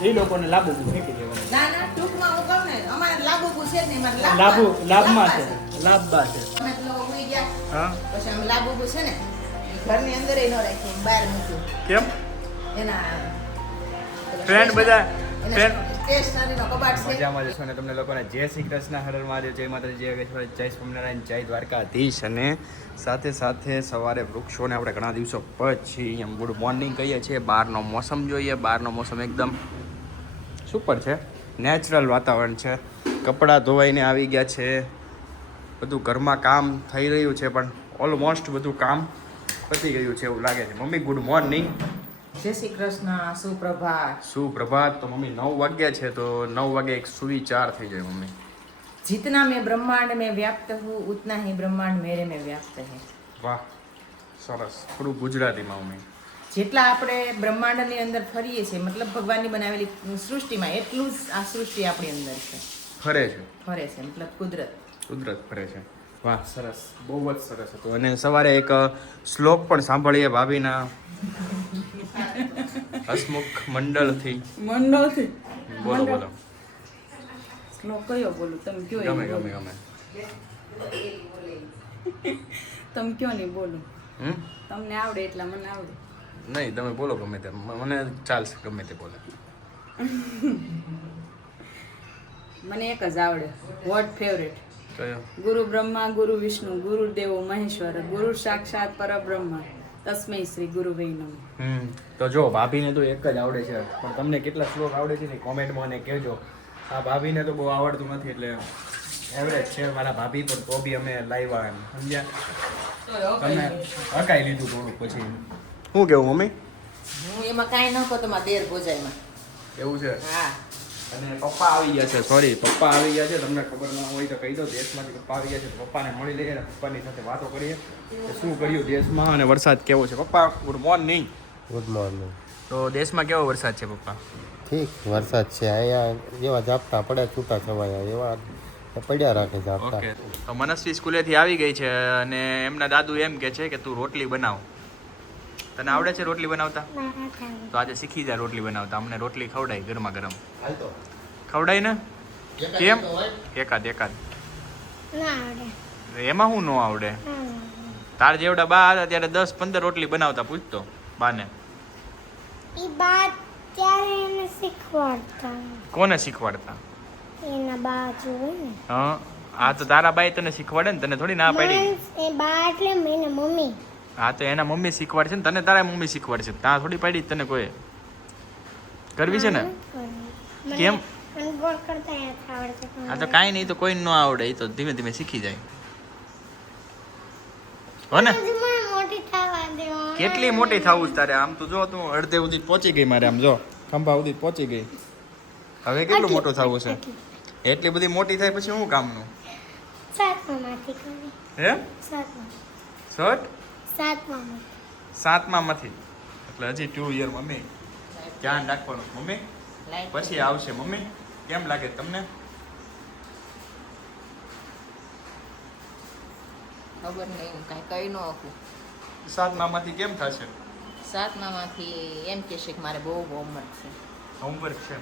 એ લોકોને લાબુ ફેંકી દેવાનું. ના ના ટૂંકમાં હું કહું ને અમારે લાબુ છે ને એમાં લાભમાં છે, લાભબા છે. અમે તો ઉઈ ગયા હા પછી અમે લાબુ છે ને ઘરની અંદર ન રાખ્યું બહાર મૂક્યું કેમ એના ફ્રેન્ડ બધા ફ્રેન્ડ સ્ટેશનરીનો કબાટ છે. મજામાં જશો ને તમને લોકોને જય શ્રી કૃષ્ણ, હર હર મહાદેવ, જય માતાજી, જય સ્વામિનારાયણ, જય દ્વારકાધીશ. અને સાથે સાથે સવારે વૃક્ષોને આપણે ઘણા દિવસો પછી એમ ગુડ મોર્નિંગ કહીએ છીએ. બહારનો મોસમ જોઈએ, બહારનો મોસમ એકદમ સુપર છે, નેચરલ વાતાવરણ છે. કપડાં ધોવાઈને આવી ગયા છે, બધું ઘરમાં કામ થઈ રહ્યું છે, પણ ઓલમોસ્ટ બધું કામ પતી ગયું છે એવું લાગે છે. Mummy good morning. જય શ્રી કૃષ્ણ, સુપ્રભાત. સુપ્રભાત. તો મમ્મી 9 વાગ્યા છે, તો 9 વાગે એક સુવિચાર થઈ જાય મમ્મી. जितना मैं ब्रह्मांड में व्याप्त हूँ उतना ही ब्रह्मांड मेरे में व्याप्त है. વાહ, સરસ. થોડું ગુજરાતીમાં મમ્મી. જેટલા આપણે બ્રહ્માંડની અંદર ફરીએ છીએ, મતલબ ભગવાનની બનાવેલી સૃષ્ટિમાં, એટલું જ આ સૃષ્ટિ આપણી અંદર છે, ફરે છે, મતલબ કુદરત ફરે છે. વાહ, સરસ, બહુ જ સરસ હતું. અને સવારે એક શ્લોક પણ સાંભળીએ ભાભીના હસમુખ મંડળથી. બોલો બોલો. શ્લોક કયો બોલું? તમે કયો? ગમે ગમે ગમે. તમે કયો નહીં બોલું. હમ તમને આવડે એટલા મને આવડે. નહીં, તમે બોલો ગમે તે, મને ચાલશે ગમે તે બોલે. મને એક જ આવડે, વોટ ફેવરેટ. કયો? ગુરુ બ્રહ્મા ગુરુ વિષ્ણુ ગુરુ દેવો મહેશ્વર ગુરુ સાક્ષાત પરબ્રહ્મ તસ્મૈ શ્રી ગુરુ વૈ નમઃ. તો જો ભાભીને તો એક જ આવડે છે, પણ તમને કેટલા શ્લોક આવડે છે ને કોમેન્ટમાં મને કહેજો. આ ભાભીને તો બહુ આવડતું નથી, એટલે એવરેજ છે મારા ભાભી, પણ તો બી અમે લાવ્યા એમ, સમજ્યા? તમે અકાઈ લીધું થોડુંક પછી. શું કેવું મમ્મી? હું એમાં કાંઈ ન કહો તમારા દેર ભોજાઈમાં. એવું છે? હા. અને પપ્પા આવી ગયા છે, સોરી પપ્પા આવી ગયા છે. તમને ખબર ના હોય તો કહી દો, દેશમાંથી પપ્પા આવી ગયા છે. પપ્પાને મળી લઈએ અને પપ્પાની સાથે વાતો કરીએ કે શું કર્યું દેશમાં અને વરસાદ કેવો છે. પપ્પા ગુડ મોર્નિંગ. Good morning. તો દેશમાં કેવો વરસાદ છે પપ્પા? ઠીક વરસાદ છે અહીંયા, જેવા ઝાપટા પડે છૂટા છવાયા એવા પડ્યા રાખે ઝાપટા. ઓકે. તો મનસ્વી સ્કૂલેથી આવી ગઈ છે અને એમના દાદુ એમ કે છે કે તું રોટલી બનાવ. તને આવડે છે રોટલી બનાવતા? તો આજે શીખી જા રોટલી બનાવતા. અમને રોટલી ખવડાય ગરમા ગરમ. ખવડાય ને? કેમ? એકાદ એમાં શું ન આવડે? તાર જેવડા બા હતા ત્યારે 10-15 રોટલી બનાવતા. પૂછતો બાને. ઈ બાત ત્યારે એને શીખવાડતા. કોને શીખવાડતા? એના બાજુ હોય ને. હા, આ તો તારા બાઈ તને શીખવાડે ને, તને થોડી ના પાડી. એ બા એટલે મેને મમ્મી. હા, તો એના મમ્મી શીખવાડશે ને તને, તારા મમ્મી શીખવાડશે. ત્યાં થોડી પાડી તને કોઈ. કરવી છે ને? કેમ? મને ગોળ કરતા યાદ આવડે છે. આ તો કાંઈ નહીં, તો કોઈ ન આવડે, એ તો ધીમે ધીમે શીખી જાય. હો ને? મને મોટી થવા દે. કેટલી મોટી થવું તારે? આમ તો જો તું અડધે સુધી પહોંચી ગઈ મારે, આમ જો ખંભા સુધી પહોંચી ગઈ. હવે કેટલું મોટું થવું છે? એટલી બધી મોટી થાય પછી શું કામનું? સાતમામાંથી કરી. હે? સાતમા. શર્ટ? સાતમામાંથી. 7મામાંથી. એટલે હજી 2 યર મમ્મી. ધ્યાન રાખવાનું મમ્મી. પછી આવશે મમ્મી. કેમ લાગે તમને? ખબર નહીં, હું કાંઈ કહી ન શકું. 7મામાંથી કેમ થશે? 7મામાંથી એમ કહેશે કે મારે બહુ હોમવર્ક છે. હોમવર્ક છે,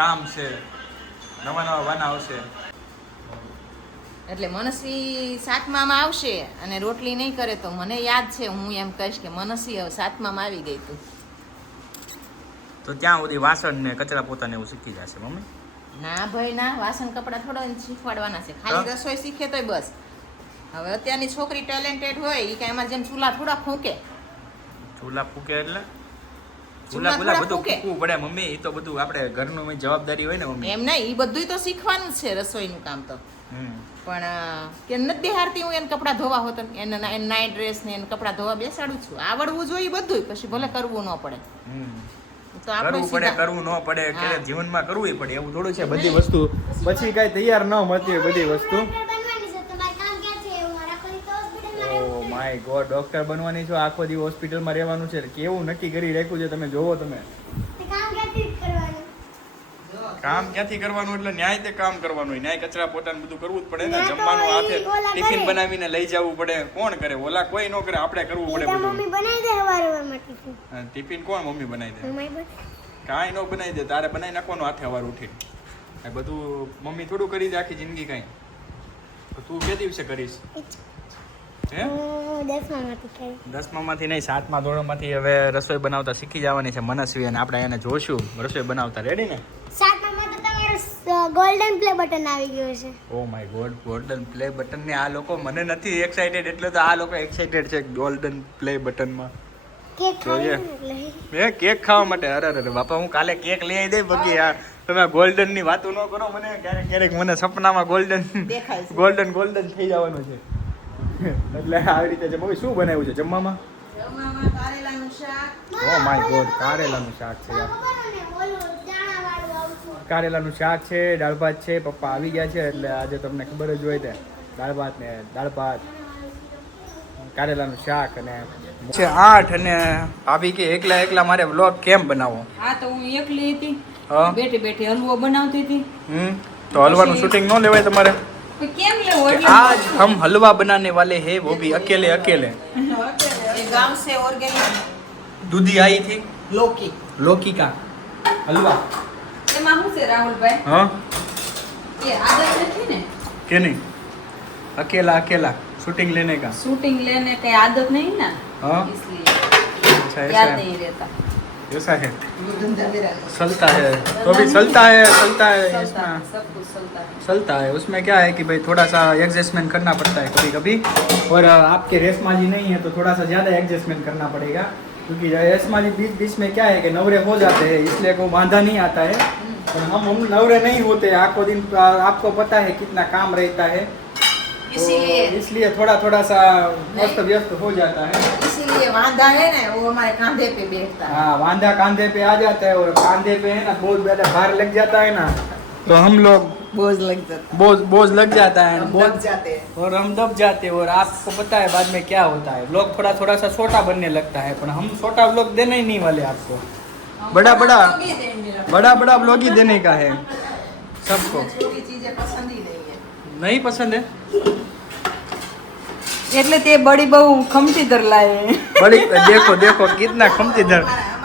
કામ છે, નવા વાના આવશે. એટલે મનસ્વી 7મામાં આવશે અને રોટલી નહીં કરે તો મને યાદ છે, હું એમ કહીશ કે મનસ્વી હવે 7મામાં આવી ગઈ તું. તો ત્યાં સુધી વાસણ ને કચરા પોતાને એવું શીખી જશે મમ્મી. ના ભાઈ ના, વાસણ કપડાં થોડા શીખવાડવાના છે, ખાલી રસોઈ શીખે તોય બસ. હવે અત્યારની છોકરી ટેલેન્ટેડ હોય એ કાંઈ એમાં જેમ ચૂલા થોડા ફૂંકે. ચૂલા ફૂકે એટલે ચૂલા બધું ફૂકે. ફૂકવું પડે મમ્મી. એ તો બધું આપણે ઘરનું જવાબદારી હોય ને મમ્મી. એમ નહીં, એ બધું તો શીખવાનું જ છે રસોઈનું કામ તો. પણ કે નથી બેહારતી હું એને કપડાં ધોવા હોત, એને નાઇટ ડ્રેસ ને એને કપડાં ધોવા બેસાડું છું. આવડવું જોઈએ બધું, પછી ભલે કરવું ન પડે. તો આપણે કરવું પડે, સીધા કરવું ન પડે, કે હા. જીવનમાં કરવું પડે એવું થોડું છે. બધી વસ્તુ પછી કઈ તૈયાર ન મળતી હોય બધી વસ્તુ. બનવાની છે. તમારે કામ ક્યાં છે? એવું મારા કોઈ તો હોસ્પિટલમાં ઓ માય ગોડ, ડોક્ટર બનવાની છો, આખો દિવસ હોસ્પિટલમાં રહેવાનું છે. કેવું નક્કી કરી રાખ્યું છે તમે જોવો. તમે કામ ક્યાંથી કરવાનું? કામ ક્યાંથી કરવાનું? એટલે ન્યાય તે કામ કરવાનું હોય. ન્યાય કચરા પોતાનું બધું કરવું જ પડે ને. ના તો જમવાનું હાથે ઈ ઓલા ટિફિન કરે. બનાવીને લઈ જવું પડે. કોણ કરે? ઓલા કોઈ ન કરે, આપણે કરવું પડે ઈ તો બધું. મમ્મી બનાવી દે હવારમાં ટિફિન. ટિફિન કોણ મમ્મી બનાવી દે? મમ્મી બનાવે. કાંઈ ન બનાવી દે, તારે બનાવી નાખવાનું હાથે સવાર ઉઠીને. આ બધું મમ્મી થોડું કરી દે આખી જિંદગી કાંઈ. તો તું કે દિવસે કરીશ? હે? 10મામાંથી નહીં, 7મા ધોરણમાંથી હવે રસોઈ બનાવતા શીખી જવાની છે મનસ્વી, અને આપણે એને જોશું રસોઈ બનાવતા. રેડી ને? 7માં તો તમારું ગોલ્ડન પ્લે બટન આવી ગયું છે. Oh my God, golden play button ને આ લોકો, મને નથી એક્સાઇટેડ એટલે તો આ લોકો એક્સાઇટેડ છે ગોલ્ડન પ્લે બટનમાં. કેક જોઈએ. ખાવાનું એટલે મેં કેક ખાવા માટે, અરે બાપા હું કાલે કેક લઈ આવી દઈ. બાકી આ તમે ગોલ્ડન ની વાતો ન કરો મને. ક્યારેક ક્યારેક મને સપનામાં દેખાય છે. ગોલ્ડન થઈ જવાનું છે. એટલે આવી રીતે છે. મમ્મી શું બનાવ્યું છે જમવામાં? જમવામાં કારેલાનું શાક. ઓ માય ગોડ, કારેલાનું શાક છે યાર. ઓલું દાણાવાળું આવતું. કારેલાનું શાક છે, દાળ ભાત છે. પપ્પા આવી ગયા છે એટલે આજે તમને ખબર જ હોય તે દાળ ભાત કારેલાનું શાક અને છે 8. અને ભાભી કે એકલા મારે વ્લોગ કેમ બનાવો? હા તો હું એકલી હતી, હા. બેઠી બેઠી હલવો બનાવતી હતી. તો હલવાનું શૂટિંગ ન લેવાય તમારે? તો કેમ લેવો એટલે आज हम हलवा बनाने वाले हैं, वो भी अकेले ये गांव से ऑर्गेनिक दूधी आई थी लौकी का हलवा. એમાં શું છે રાહુલભાઈ, हाँ એ આદત નથી ને કે नहीं? अकेला शूटिंग लेने का. शूटिंग लेने की आदत नहीं ना, हाँ इसलिए अच्छा ऐसा याद है, नहीं रहता. ऐसा है. धंधा मेरा चलता है तो भी चलता है चलता इसमें है, सब कुछ चलता है. चलता है. उसमें क्या है कि भाई थोड़ा सा एडजस्टमेंट करना पड़ता है कभी कभी, और आपके रेशमा जी नहीं है तो थोड़ा सा ज़्यादा एडजस्टमेंट करना पड़ेगा, क्योंकि रेशमा जी बीच में क्या है कि नवरे हो जाते हैं, इसलिए को बांधा नहीं आता है. और हम नवरे नहीं होते, आपको दिन आपको पता है कितना काम रहता है, तो इसलिए थोड़ा सा व्यस्त व्यस्त हो जाता है. इसीलिए वांदा है ना, वो हमारे कंधे पे बैठता है. हाँ, वांधा कंधे पे आ जाता है, और कंधे पे है ना बहुत ज़्यादा भार लग जाता है ना, तो हम लोग बोझ लग जाता बोझ लग जाता है, है, हम बोझ दब जाते हैं. और हम दब जाते हैं. और आपको पता है बाद में क्या होता है, लोग थोड़ा सा छोटा बनने लगता है, पर हम छोटा ब्लॉग देने ही नहीं वाले आपको. बड़ा ब्लॉग ही देने का है सबको. छोटी चीजें पसंद ही नहीं है. नहीं पसंद है? એટલે તે બડી બહુ ખમતીદર લાય. बड़ी देखो कितना खमतीधर.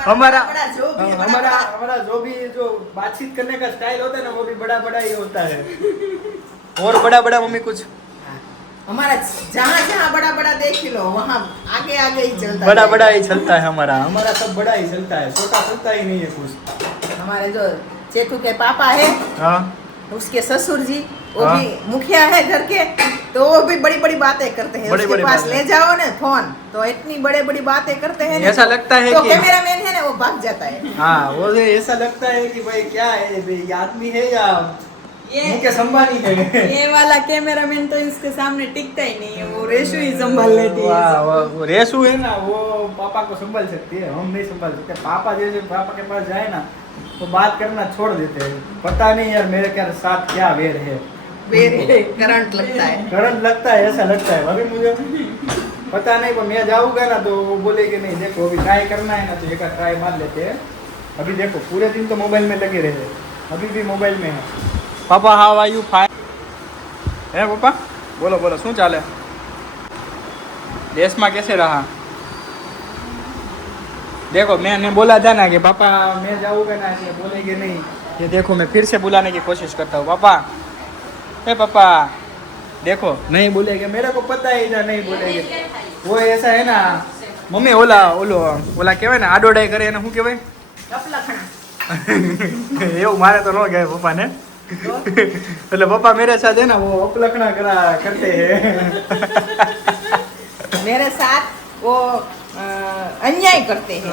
हमारा बड़ा जो भी हमारा जो भी जो बातचीत करने का स्टाइल होता है ना, वो भी बड़ा ही होता है. और बड़ा मम्मी कुछ हमारा जहाँ बड़ा देख लो वहाँ आगे ही चलता है. बड़ा ही चलता है. हमारा सब बड़ा ही चलता है, छोटा चलता ही नहीं है कुछ. हमारे जो चेतू के पापा है, हाँ उसके ससुर जी वो हाँ. भी मुखिया है घर के, तो वो भी बड़ी बातें करते हैं. उसके पास ले जाओ ना फोन तो इतनी बड़ी बातें करते हैं ना, ऐसा लगता है तो कि कैमरामैन है ना वो भाग जाता है. हाँ, वो ऐसा लगता है कि भाई क्या है, ये आदमी है या मुकेश अंबानी है. ये वाला कैमरामैन तो इसके सामने टिकता ही नहीं है, वो रेशु ही संभाल लेती है. वाह, वो रेशु है ना, वो पापा को संभाल सकती है, हम नहीं संभाल सकते. पापा के पास जाए ना तो बात करना छोड़ देते हैं. पता नहीं यार मेरे क्या साथ क्या वेर है, करंट लगता है. ऐसा लगता है. अभी मुझे पता नहीं, पर मैं जाऊंगा ना तो वो बोलेगी नहीं, देखो अभी ट्राई करना है ना तो एक ट्राई मार लेते हैं. अभी देखो पूरे दिन तो मोबाइल में लगे रहे, अभी भी मोबाइल में है. पापा हाउ आर यू? फाइन है पापा? बोलो શું ચાલે देश में? कैसे रहा? देखो मैंने बोला था ना कि पापा मैं जाऊंगा ना, ये बोलेंगे नहीं. ये देखो मैं फिर से बुलाने की कोशिश करता हूँ. पापा देखो नहीं बोलेंगे, मेरे को पता ही था नहीं बोलेंगे. वो ऐसा है ना मम्मी, ओला કહેવાય ને આડોડાઈ કરે એને શું કહેવાય? એવું મારે તો ન કહેવાય પપ્પાને. એટલે પપ્પા मेरे साथ है ना वो अपलखना करते हैं. मेरे साथ वो अन्याय करते हैं.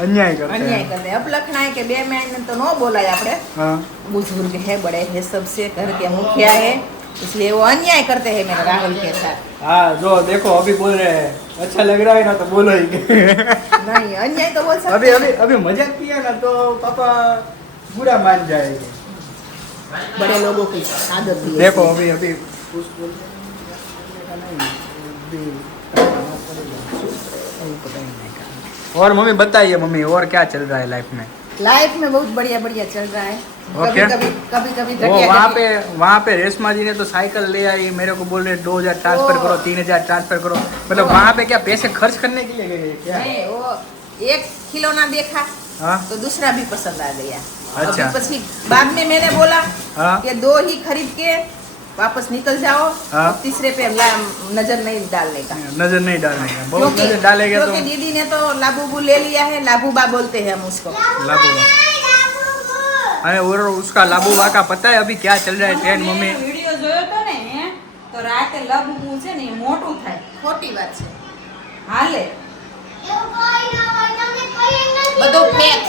अपलखना है कि 2 महीने तो न बोलाय आपने. हाँ. बुजुर्ग है, बड़े है, सबसे घर के मुखिया है, इसलिए वो अन्याय करते हैं मेरे राहुल के साथ. हाँ जो देखो अभी बोल रहे हैं, अच्छा लग रहा है ना तो बोलो ही. नहीं अन्याय तो बोल सकते हैं. अभी मजाक किया ना तो पापा बुरा मान जाएंगे. बड़े लोगों की आदत है. देखो अभी और मम्मी बताइए मम्मी, और क्या चल रहा है लाइफ में? लाइफ में बहुत बढ़िया चल रहा है. ओके. कभी वो वहाँ पे रेशमा जी ने तो साइकिल ले आई, मेरे को बोल रहे 2000 ट्रांसफर करो, 3000 ट्रांसफर करो. मतलब वहाँ पे क्या पैसे खर्च करने के लिए गए क्या? नहीं, वो एक खिलौना देखा हाँ। तो दूसरा भी पसंद आ गया। अच्छा। अभी પછી बाद में मैंने बोला हाँ। कि 2 ही खरीद के वापस निकल जाओ, हाँ। अब तीसरे पे नजर नहीं डालने का। नजर नहीं डालने का, बहुत नजर डालेगा तो क्योंकि दीदी ने तो लाबूबू ले लिया है, लाबूबा बोलते हैं हम उसको। लाबूबा। अरे और उसका लाबूबा का पता है अभी क्या चल रहा है ट्रेंड मम्मी? વિડિયો જોયો તો ને તો રાતે લબુ છે ને એ મોટું થાય ખોટી વાત છે, હાલે એવું કોઈ ન હોય, તમને કોઈ નથી. બધું ફેક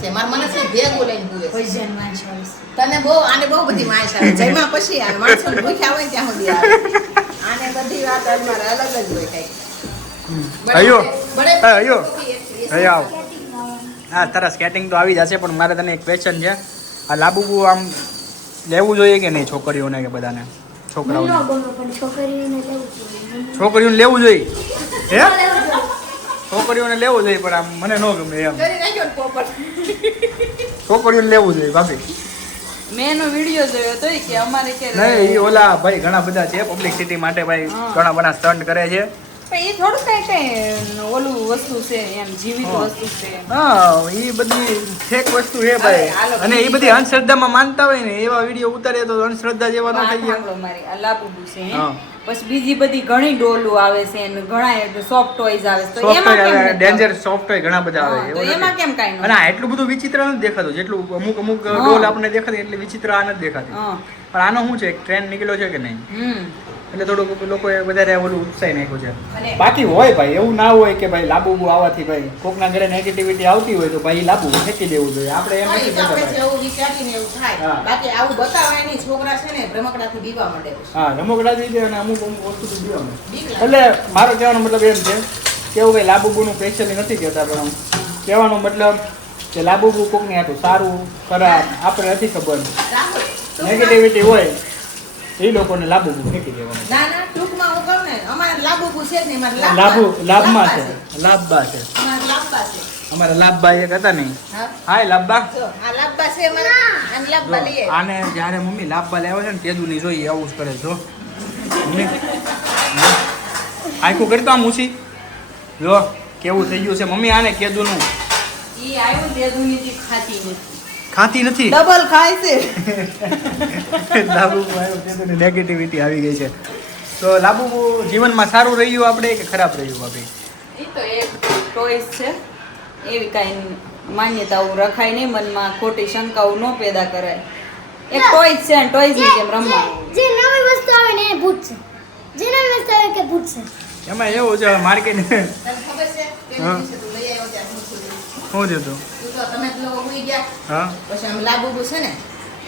છે. મારા મને છે ભેગું લઈને ભૂલે છે. ભજન વાંચવા તને આને બહુ બધી માણસ આવે, જઈમાં પછી આવે, માણસો ભૂખ્યા હોય ત્યાં સુધી આવે. આને બધી વાત અમારે અલગ જ હોય કઈક. અયો, બડે અયો, અયો આવ. હા તારા સ્કેટિંગ તો આવી જશે, પણ મારે તને એક ક્વેશ્ચન છે. આ લાબુબુ આમ લેવું જોઈએ કે નહીં છોકરીઓને કે બધાને? છોકરાઓને છોકરીઓને લેવું જોઈએ. છોકરીઓને લેવું જોઈએ હે? છોકરીઓને લેવું જોઈએ પણ આમ મને ન ગમે એમ. કરી નાખ્યો ને પોપટ. છોકરીઓને લેવું જોઈએ ભાભી. મેં એનો વિડિયો જોયો તો કે અમારે કે નહીં એ ઓલા ભાઈ ઘણા બધા છે પબ્લિસિટી માટે ભાઈ હા. ઘણા બધા સ્ટન્ટ કરે છે. પણ એ થોડું કઈ ઓલું વસ્તુ છે એમ જીવિત હા. વસ્તુ છે હા એ બધી ફેક વસ્તુ છે ભાઈ. હાલો, અને એ બધી અંધશ્રદ્ધામાં માનતા હોય ને એવા વિડીયો ઉતારે તો અંધશ્રદ્ધા જેવા ન થઈ ગયા. સાંભળો મારી આ લાબુબુ છે હે? હા. પછી બીજી બધી ઘણી ડોલું આવે છે ને ઘણા સોફ્ટ ટોયઝ આવે છે તો સોફ્ટ એમાં કેમ આવે નથી ડેન્જર આવતું? સોફ્ટ હોય ઘણા બધા આવે હા, તો એવું એમાં નથી. કેમ કાંઈ અને નથી? આ એટલું બધું વિચિત્ર નથી દેખાતું જેટલું અમુક હા. ડોલ આપણને દેખાતી એટલી વિચિત્ર આ નથી દેખાતી. હા. પણ આનો શું છે ટ્રેન્ડ નીકળ્યો છે કે નહીં એટલે થોડુંક લોકોએ વધારે ઓલું ઉત્સાહી નાખ્યું છે. અને- બાકી હોય ભાઈ એવું ના હોય કે ભાઈ લાબુબુ આવવાથી ભાઈ કોકના ઘરે નેગેટિવિટી આવતી હોય તો ભાઈ લાબુબુ ફેંકી દેવું જોઈએ. આપણે એમ નથી કહેતા આપણે ભાઈ. જેવું વિચારીને એવું થાય. હા. બાકી આવું બતાવે નહીં, છોકરા છે ને રમકડાથી બીવા માંડે પછી. હા રમકડા છે અને અમુક વસ્તુ તો દીવા મળે. બીક લાગે. એટલે મારો કહેવાનો મતલબ એમ છે કે એવું ભાઈ લાબુબુનું સ્પેશિયલી નથી કહેતા પણ કહેવાનો મતલબ કે લાબુબુ કોકને હતું સારું ખરાબ આપણે નથી ખબર. રાહુલ, ટૂંકમાં- નેગેટિવિટી હોય એ લોકોને લાબુબુ ફેંકી દેવાનું. ના ના ટૂંકમાં હું કહું ને અમારે લાબુબુ છે જ નહીં, અમારે લાભમાં લાબા છે લાભબા છે અમારે લાબા છે. અમારા લાભબા એક હતા નહીં. હા હાય લાભબા. જો આ લાબા છે અમારા, અને લાબા જો, લઈએ. આને જ્યારે મમ્મી લાભબા લાવ્યો છે ને તેજુની જોઈએ આવું જ કરે જો મમ્મી આખું કરી તો આમ ઊંચી જો કેવું થઈ ગયું છે મમ્મી આને કેદુનું ઈ આવ્યું દેદુની થી ખાતી નથી ખાતી નથી. ડબલ ખાય છે. લાબુબુ આવ્યો તેજુની નેગેટિવિટી આવી ગઈ છે. તો લાબુબુ જીવનમાં સારું રહ્યું આપણે કે ખરાબ રહ્યું ભાભી? એ તો એક ટોયસ છે એવી કાંઈ માન્યતાઓ રખાય નહીં મનમાં ખોટી શંકાઓ ન પેદા કરાય એક ટોયસ છે અને ટોયસની જેમ રમવાનું જે નવી વસ્તુ આવે ને એ ભૂત છે. જે નવી વસ્તુ આવે કે ભૂત છે. એમાં એવું છે માર્કેટ તને ખબર છે કે હા. દિવસે તું લઈ આવ્યો ત્યાં શું થયું? શું થયું હતું? તું તો તમે જ લોકો ઉઈ ગયા. હા પછી આમ લાબુબુ છે ને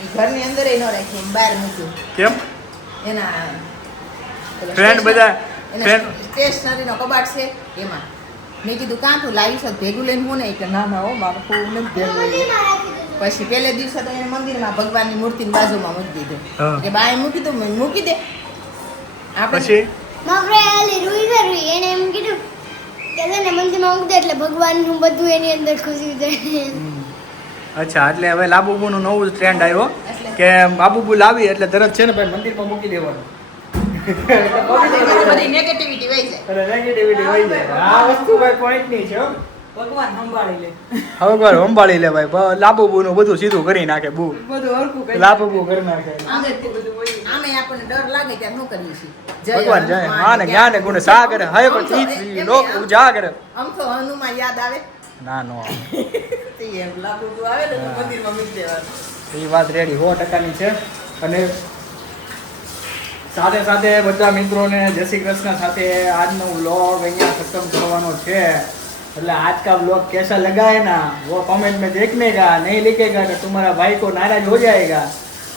ઈ ઘરની અંદર ન રાખી, એમ બહાર મૂક્યું કેમ? એના પેલા Friend બધા એના friend સ્ટેશનરીનો કબાટ છે એમાં. મેં કીધું કાં તું લાવી છો ભેગું લઈને હું નહીં કે ના ના હો મારું ફૂલ નથી ભેગું લઈ. મંદિરમાં રાખી દીધું. પછી પહેલે દિવસે તો એને મંદિરમાં ભગવાનની મૂર્તિની બાજુમાં મૂકી દીધું હા. કે બાએ મૂકી દો મેં મૂકી દે આપણે પછી મારે ઓલી રૂઈ છે રૂઈ એને એમ કીધું કે છે ને મંદિરમાં મૂકી દે એટલે ભગવાનનું બધું એની અંદર ખુશી જાય. અચ્છા એટલે હવે લાબુબુનું નવું ટ્રેન્ડ આવ્યો કે બાબુબુ લાવી એટલે તરત છે ને ભાઈ મંદિરમાં મૂકી દેવાનું. બધી નેગેટિવિટી વહી જાય. અને નેગેટિવિટી વહી જાય. આ વસ્તુ ભાઈ પોઈન્ટ ની છે હો. ભગવાન સંભાળી લે હવે વાર સંભાળી લે ભાઈ લાબુબુનું બધું સીધું કરી નાખે બુ બધું હરખું કરી લાબુબુ કરી નાખે. આમે આપણને ડર લાગે ત્યારે શું કરીએ છીએ જય ભગવાન જય હનુમાન, હા ને જ્ઞાન ને ગુણ સા કરે હય આમ તો પછી એમ લોક આમ- ઉજા કરે આમ તો હનુમાન યાદ આવે ના નો તે એમ લાબુબુ આવે ને તો મંદિરમાં મૂકી દેવાનું. એ વાત રેડી 100%ની છે. અને સાથે સાથે બધા મિત્રોને જય શ્રી કૃષ્ણ સાથે આજનો વ્લોગ અહીંયા ખत्म કરવાનો છે. એટલે आज का व्लॉग कैसा लगा है ना वो कमेंट में देखने का, नहीं लिखेगा तो तुम्हारा भाई को नाराज हो जाएगा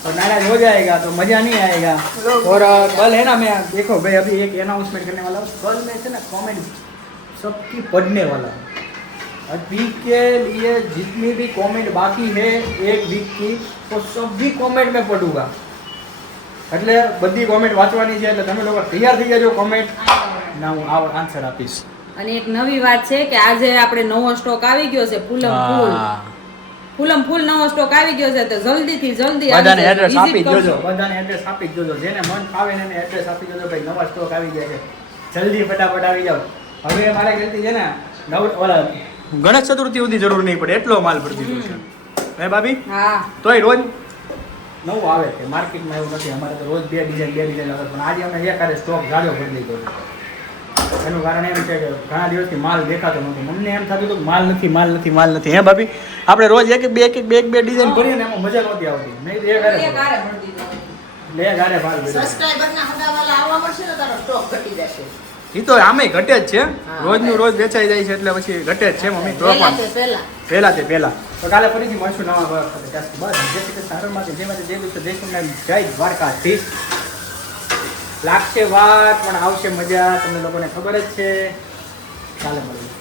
और नाराज हो जाएगा तो मजा नहीं आएगा. और कल है ना मैं देखो भाई अभी एक अनाउंसमेंट करने वाला हूँ. कल मैं से ना कमेंट सबकी पढ़ने वाला हूँ. अभी के लिए जितनी भी कमेंट बाकी है एक वीक की तो सभी कमेंट में पढ़ूंगा. એટલે બધી કોમેન્ટ વાંચવાની છે એટલે તમે લોકો તૈયાર થઈ જાજો કોમેન્ટ ના હું આન્સર આપીશ. અને એક નવી વાત છે કે આજે આપણે નવો સ્ટોક આવી ગયો છે ફૂલમ ફૂલ નવો સ્ટોક આવી ગયો છે તો જલ્દીથી જલ્દી બધાને આવી એડ્રેસ visit આપી જ કરજો. જોજો. બધાને એડ્રેસ આપી જ જોજો. જેને મન ફાવે ને એને એડ્રેસ આપી જોજો ભાઈ નવા સ્ટોક આવી ગયા છે. જલ્દી ફટાફટ આવી જાઓ. હવે મારે ગલતી છે ને ગણેશ ચતુર્થી સુધી જરૂર નહીં પડે એટલો માલ ભરી દીધો છે હે ભાભી હા તોય રોજ નવું આવે છે માર્કેટમાં એવું નથી અમારે તો રોજ બે ડિઝાઇન આવે પણ આજે અમે એકાદે સ્ટોક જાજો ભરી લીધો છે એનું કારણ એમ છે કે ઘણા દિવસથી માલ દેખાતો નહોતો મને એમ થતું હતું કે માલ નથી હે ભાભી આપણે રોજ એક બે ડિઝાઇન કરીએ ને એમાં મજા નહોતી આવતી નહીં તો એક ગારે હારે ભરી દીધો. ભાગ લીધો સબસ્ક્રાઇબરના હગાવાલા આવવા મળશે ને તારો સ્ટોક ઘટી જશે એ તો આમે ઘટે જ છે હા. રોજનું રોજ વેચાઈ જાય છે એટલે પછી ઘટે જ છે મમ્મી તો પહેલા પણ તે પહેલા પહેલા તો કાલે ફરીથી મળશું નવા બ્લોગ સાથે ત્યાં સુધી બસ જય શ્રી કૃષ્ણ હરમાંથી જય માતા જય વિશ્વ જય સ્વામિનારાયણ જય દ્વારકાધીશ લાગશે વાત પણ આવશે મજા તમને લોકોને ખબર જ છે કાલે મળીએ